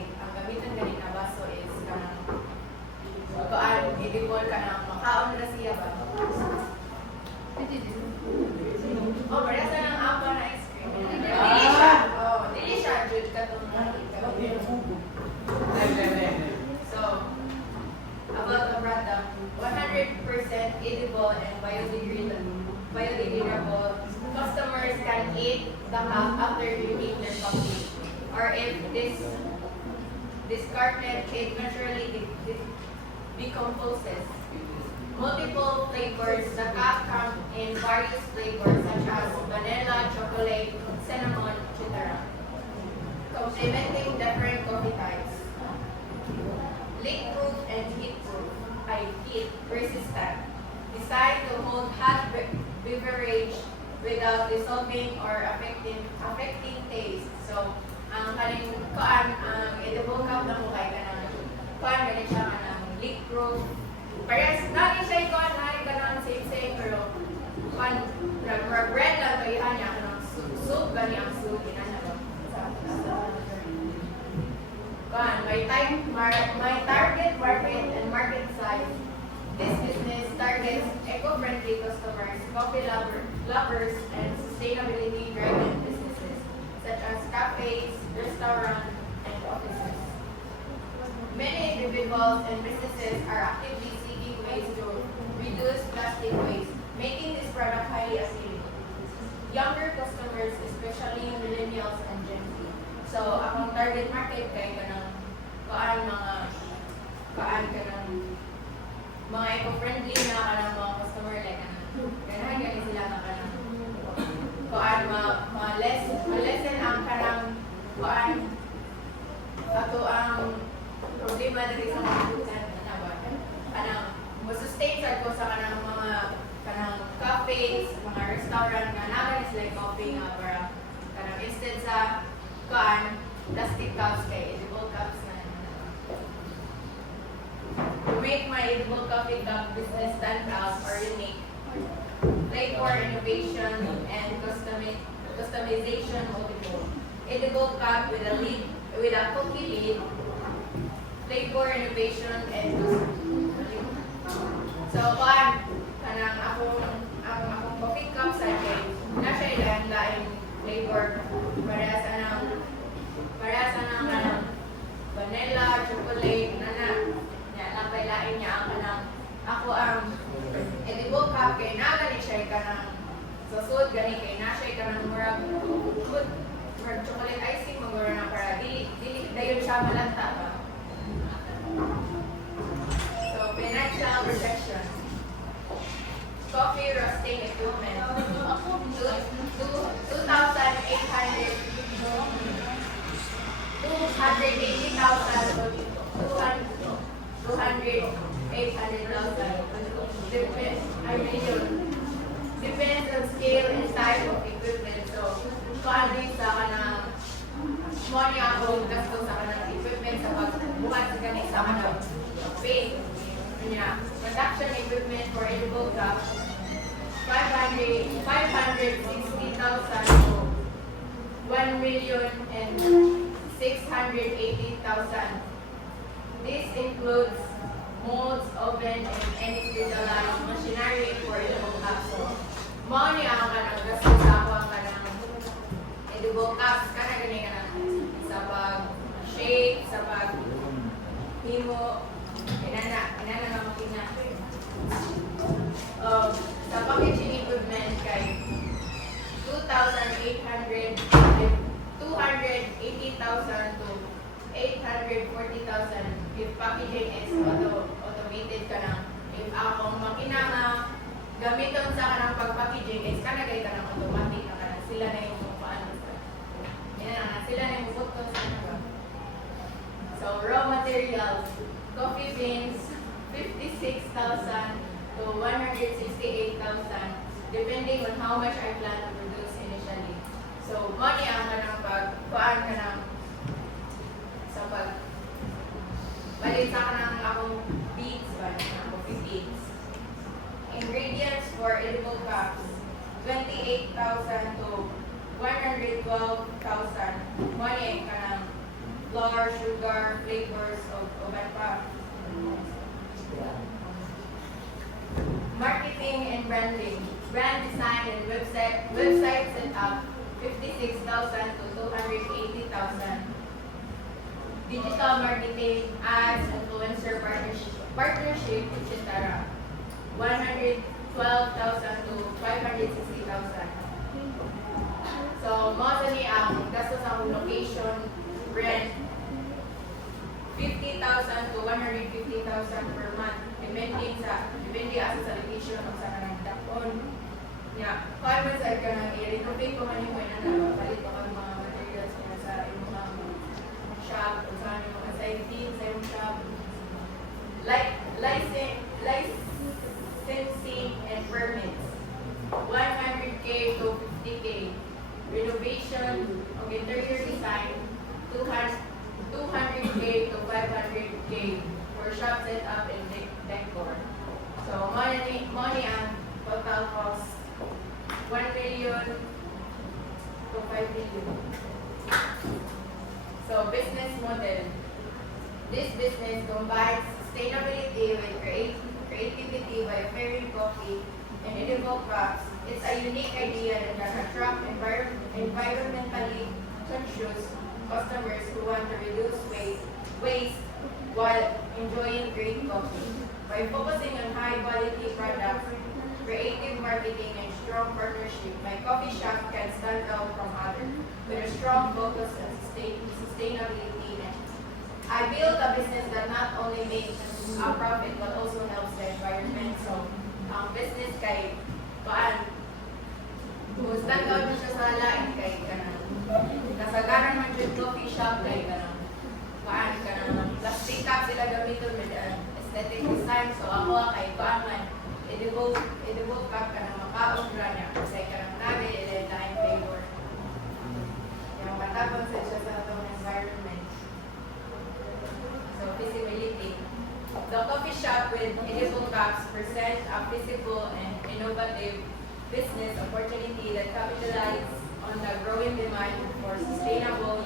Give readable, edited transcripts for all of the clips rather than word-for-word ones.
kay ang gamitan gani na baso is kanang kuan edible kanang makaon na siya ba. Oh, pero sa nang apa na ice cream. Dili siya jud katong so, about the product, 100% edible and biodegradable. Customers can eat the cup after you eat their coffee, or if this discarded cake naturally decomposes. Multiple flavors. The cup come in various flavors such as vanilla, chocolate, cinnamon, etc. Complementing different coffee types. Leak-proof and heat-proof. Heat resistant. Designed to hold hot beverage without dissolving or affecting taste. So, ang kaning kuan ang edible cup na mo kay kanang kuan gani siya kanang leak-proof. Parehas dali siya kuan na kanang same pero kuan bread lang kay niya kanang soup gani ang soup inana ba. Kuan may target market and market size. This business targets eco-friendly customers, coffee lovers, and sustainability-driven businesses, such as cafes, restaurants, and offices. Many individuals and businesses are actively seeking ways to reduce plastic waste, making this product highly appealing. Younger customers, especially millennials and Gen Z. So, akong target market kay kanang mga eco-friendly na kanang mga customer like kanang gani sila na kanang ma-lessen ang kanang ato ang problema diri sa mga busan kanang mo-sustain sa ko sa kanang mga kanang cafes, mga restaurant nga naman sila coffee nga para kanang instead sa plastic cups kay edible cups na. To make my edible coffee cup business stand out or unique, flavor innovation and customization multiple. Edible cup with a cookie lid, flavor innovation and so kanang akong coffee cup sa kay na siya ilang flavor para sa nang vanilla, chocolate, napailain niya ang kanang ako ang edible cup kay na gani siya kanang sa sud gani kay na siya kanang murag chocolate icing magura na para dili dayon siya malanta ba. So financial protection. Coffee roasting equipment. 280,000 depends on scale and type of equipment. So, paano sa kanang money ako gasto sa kanang equipment sa pagbuhat sa ganit sa kanang space. Production equipment for edible cups 560,000 to 1,680,000. This includes molds, oven, and any specialized machinery for edible cups. So, mao ni ang kanang gasto sa ako ang kanang edible cups kana gani kanang sa pag shape, sa pag himo, inana nga makina. Sa packaging equipment kay 280,000 to 840,000 if packaging is automated ka na. If akong makina nga gamiton sa kanang pag-packaging is kanagay ka ng automatic na kanang sila na yung paano sa sila na yung button sa kanang. So raw materials, coffee beans 56,000 to 168,000 depending on how much I plan to produce initially. So money ang kanang pagkuan ka ng sa balit sa kanang akong beads ba, coffee beads. Ingredients for edible cups 28,000 to 112,000 money kanang flour, sugar, flavors of uban pa. Marketing and branding. Brand design and website setup 56,000 to 280,000. Digital marketing, ads, influencer partnership, etc. 112,000 to 560,000. So, mostly ang gastos sa location, rent, 50,000 to 150,000 per month. Depende sa location o sa kanang dakon. Yeah, kung sa kanang i-renovate ko man yung na palit ko ang mga materials niya sa imong shop o sa mga side team sa imong shop. Licensing and permits. 100K to 50K. Renovation of interior design, 200K to 500K for shop setup and decor. So, money ang total cost 1 million to 5 million. So, business model. This business combines sustainability with creativity by pairing coffee and edible crops. It's a unique idea that can attract environmentally conscious customers who want to reduce waste while enjoying great coffee. By focusing on high-quality products, creative marketing, and strong partnership, my coffee shop can stand out from others with a strong focus on sustainability. I built a business that not only makes a profit but also helps the environment. So, ang business kay kung stand out na siya sa lain kay kanang kasagaran man yung coffee shop kay kanang plastic cup sila gamiton with aesthetic design. So ako kay man edible cup kanang makaon ra niya kasi kanang nabe lain flavor. Yung matapang sa siya sa atong environment. So feasibility. The coffee shop with edible cups presents a feasible and innovative business opportunity that capitalizes on the growing demand for sustainable,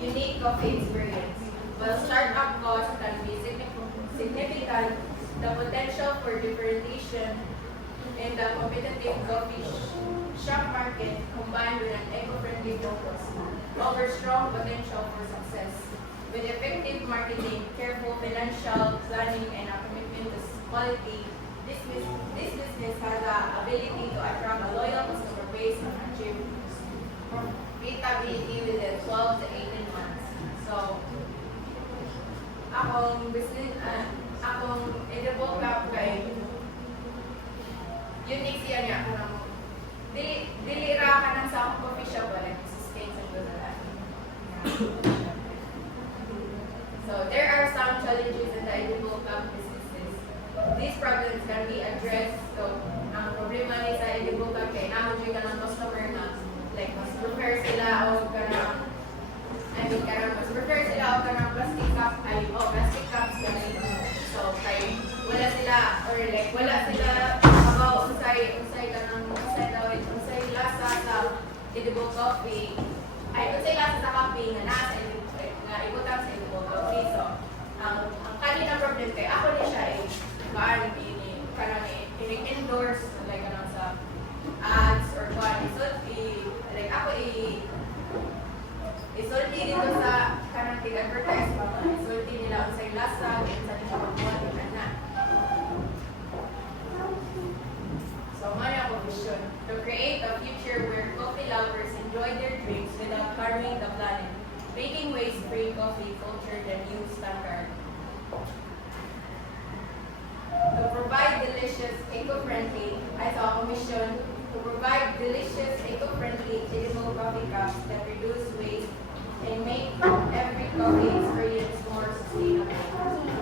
unique coffee experience. While startup costs can be significant, the potential for differentiation in the competitive coffee shop market combined with an eco-friendly focus offers strong potential for success. With effective marketing, careful financial planning, and a commitment to quality, this business has the ability to attract a loyal customer base and achieve profitability within 12 to 18 months. So, akong business, akong edible cup kay unique siya niya kung dili ra ka nang sa akong coffee shop wala sustain sa doon. So, there are some challenges in the edible cup businesses. These problems can be addressed. So, ang problema ni sa edible cup kay naman ka ng customer na like mas prefer sila o kanang mas prefer sila o kanang plastic cup plastic cups kanang so kay wala sila or like wala sila about unsay kanang unsay lasa sa edible coffee unsay lasa sa coffee nga nasa nga ibutang sa edible coffee. So ang kanina problem kay ako ni siya kanang endorse like kanang sa ads or what like ako isulti dito sa kanang tig-advertise pa isulti nila unsay lasa unsay nila pagbuhat na. So mali ako vision to create a future where coffee lovers enjoy their drinks without harming the planet, making waste-free coffee culture the new standard. To provide delicious, eco-friendly, I saw a mission to provide delicious, eco-friendly, edible coffee cups that reduce waste and make every coffee experience more sustainable.